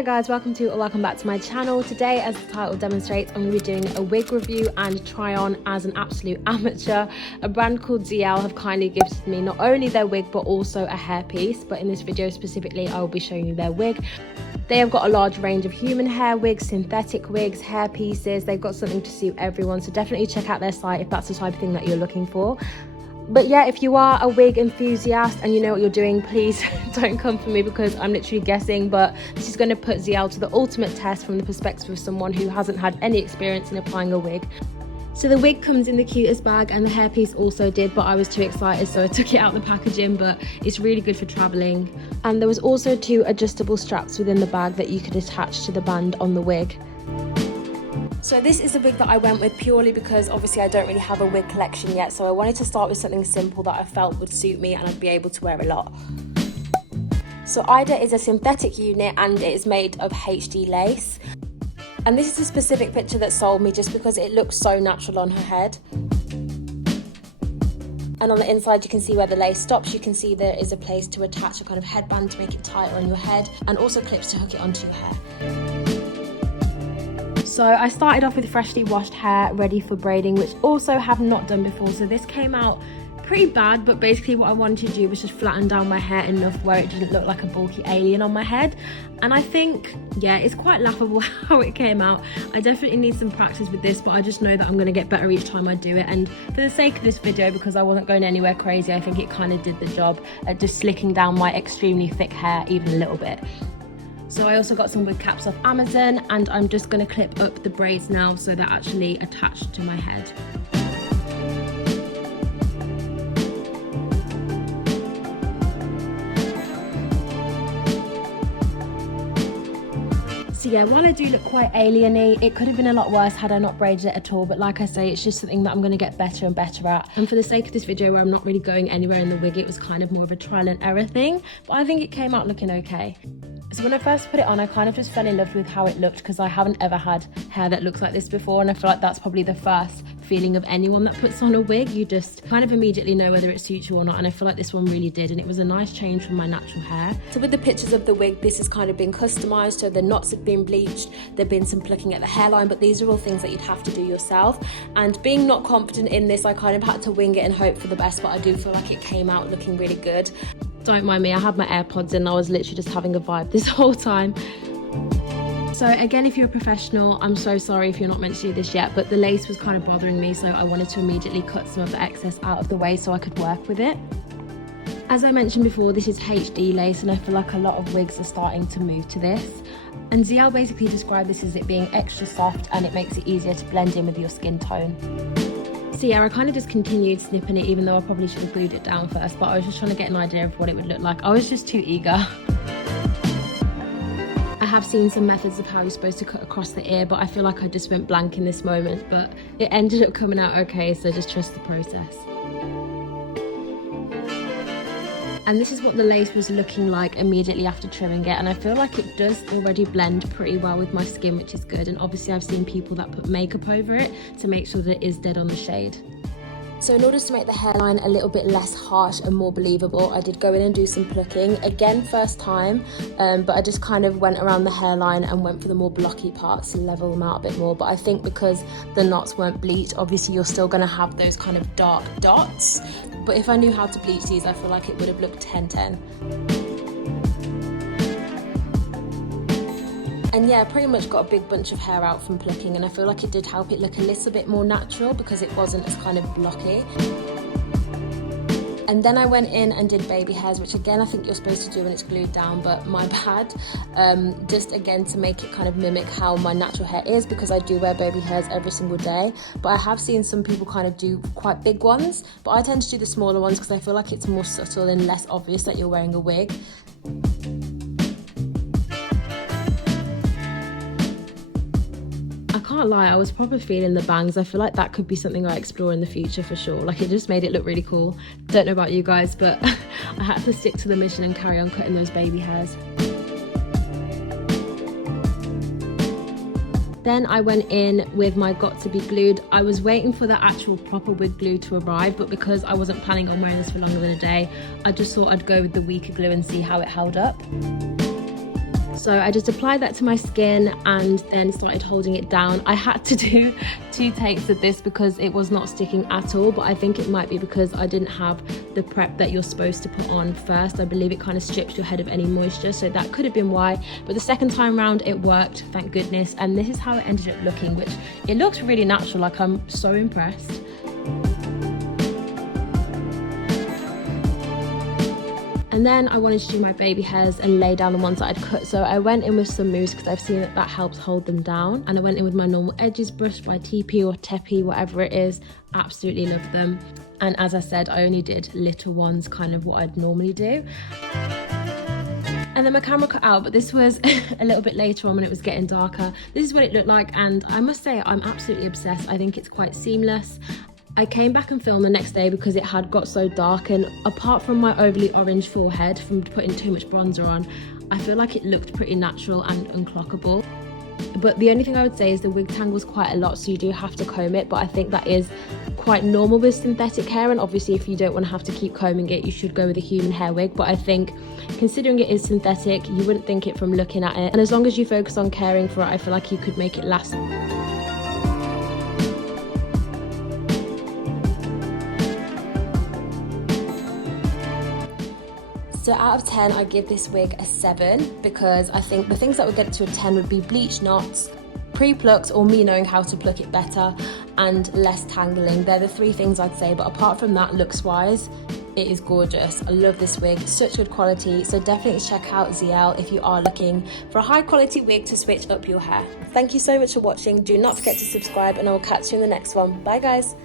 Hello guys, welcome back to my channel. Today, as the title demonstrates, I'm going to be doing a wig review and try on as an absolute amateur. A brand called Zee.Elle have kindly gifted me not only their wig but also a hairpiece, but in this video specifically I will be showing you their wig. They have got a large range of human hair wigs, synthetic wigs, hair pieces. They've got something to suit everyone, so definitely check out their site if that's the type of thing that you're looking for. But yeah, if you are a wig enthusiast and you know what you're doing, please don't come for me because I'm literally guessing, but this is going to put Zee.Elle to the ultimate test from the perspective of someone who hasn't had any experience in applying a wig. So the wig comes in the cutest bag and the hairpiece also did, but I was too excited so I took it out of the packaging, but it's really good for traveling. And there was also 2 adjustable straps within the bag that you could attach to the band on the wig. So this is the wig that I went with purely because obviously I don't really have a wig collection yet, so I wanted to start with something simple that I felt would suit me and I'd be able to wear a lot. So Ida is a synthetic unit and it is made of HD lace. And this is a specific picture that sold me just because it looks so natural on her head. And on the inside you can see where the lace stops. You can see there is a place to attach a kind of headband to make it tighter on your head, and also clips to hook it onto your hair. So I started off with freshly washed hair ready for braiding, which also have not done before. So this came out pretty bad, but basically what I wanted to do was just flatten down my hair enough where it didn't look like a bulky alien on my head. And I think, yeah, it's quite laughable how it came out. I definitely need some practice with this, but I just know that I'm going to get better each time I do it. And for the sake of this video, because I wasn't going anywhere crazy, I think it kind of did the job at just slicking down my extremely thick hair even a little bit. So I also got some wig caps off Amazon, and I'm just going to clip up the braids now so they're actually attached to my head. So yeah, while I do look quite alien-y, it could have been a lot worse had I not braided it at all, but like I say, it's just something that I'm going to get better and better at. And for the sake of this video where I'm not really going anywhere in the wig, it was kind of more of a trial and error thing, but I think it came out looking okay. So when I first put it on, I kind of just fell in love with how it looked because I haven't ever had hair that looks like this before, and I feel like that's probably the first feeling of anyone that puts on a wig. You just kind of immediately know whether it suits you or not, and I feel like this one really did, and it was a nice change from my natural hair. So with the pictures of the wig, this has kind of been customized, so the knots have been bleached, there've been some plucking at the hairline, but these are all things that you'd have to do yourself. And being not confident in this, I kind of had to wing it and hope for the best, but I do feel like it came out looking really good. Don't mind me, I had my AirPods in, I was literally just having a vibe this whole time. So again, if you're a professional, I'm so sorry if you're not meant to do this yet, but the lace was kind of bothering me, so I wanted to immediately cut some of the excess out of the way so I could work with it. As I mentioned before, this is HD lace, and I feel like a lot of wigs are starting to move to this. And Zee.Elle basically described this as it being extra soft and it makes it easier to blend in with your skin tone. So yeah, I kind of just continued snipping it, even though I probably should have glued it down first, but I was just trying to get an idea of what it would look like. I was just too eager. I have seen some methods of how you're supposed to cut across the ear, but I feel like I just went blank in this moment, but it ended up coming out okay, so just trust the process. And this is what the lace was looking like immediately after trimming it, and I feel like it does already blend pretty well with my skin, which is good. And obviously I've seen people that put makeup over it to make sure that it is dead on the shade. So in order to make the hairline a little bit less harsh and more believable, I did go in and do some plucking. Again, first time, but I just kind of went around the hairline and went for the more blocky parts to level them out a bit more. But I think because the knots weren't bleached, obviously you're still going to have those kind of dark dots. But if I knew how to bleach these, I feel like it would have looked 10-10. And yeah, pretty much got a big bunch of hair out from plucking, and I feel like it did help it look a little bit more natural because it wasn't as kind of blocky. And then I went in and did baby hairs, which again I think you're supposed to do when it's glued down, but my bad. Just again to make it kind of mimic how my natural hair is, because I do wear baby hairs every single day. But I have seen some people kind of do quite big ones, but I tend to do the smaller ones because I feel like it's more subtle and less obvious that you're wearing a wig. I can't lie, I was probably feeling the bangs. I feel like that could be something I explore in the future for sure. Like, it just made it look really cool. Don't know about you guys, but I had to stick to the mission and carry on cutting those baby hairs. Then I went in with my got to be glued. I was waiting for the actual proper wig glue to arrive, but because I wasn't planning on wearing this for longer than a day, I just thought I'd go with the weaker glue and see how it held up. So I just applied that to my skin and then started holding it down. I had to do 2 takes of this because it was not sticking at all, but I think it might be because I didn't have the prep that you're supposed to put on first. I believe it kind of strips your head of any moisture, so that could have been why. But the second time round it worked, thank goodness. And this is how it ended up looking, which it looks really natural. Like, I'm so impressed. And then I wanted to do my baby hairs and lay down the ones that I'd cut. So I went in with some mousse because I've seen that helps hold them down. And I went in with my normal edges brush by TP or Teppy, whatever it is. Absolutely love them. And as I said, I only did little ones, kind of what I'd normally do. And then my camera cut out, but this was a little bit later on when it was getting darker. This is what it looked like, and I must say I'm absolutely obsessed. I think it's quite seamless. I came back and filmed the next day because it had got so dark, and apart from my overly orange forehead from putting too much bronzer on, I feel like it looked pretty natural and unclockable. But the only thing I would say is the wig tangles quite a lot, so you do have to comb it, but I think that is quite normal with synthetic hair, and obviously if you don't want to have to keep combing it, you should go with a human hair wig. But I think considering it is synthetic, you wouldn't think it from looking at it, and as long as you focus on caring for it, I feel like you could make it last. So out of 10, I give this wig a 7 because I think the things that would get it to a 10 would be bleach knots, pre-plucks, or me knowing how to pluck it better, and less tangling. They're the 3 things I'd say, but apart from that, looks-wise, it is gorgeous. I love this wig, such good quality. So definitely check out Zee.Elle if you are looking for a high quality wig to switch up your hair. Thank you so much for watching. Do not forget to subscribe, and I will catch you in the next one. Bye guys.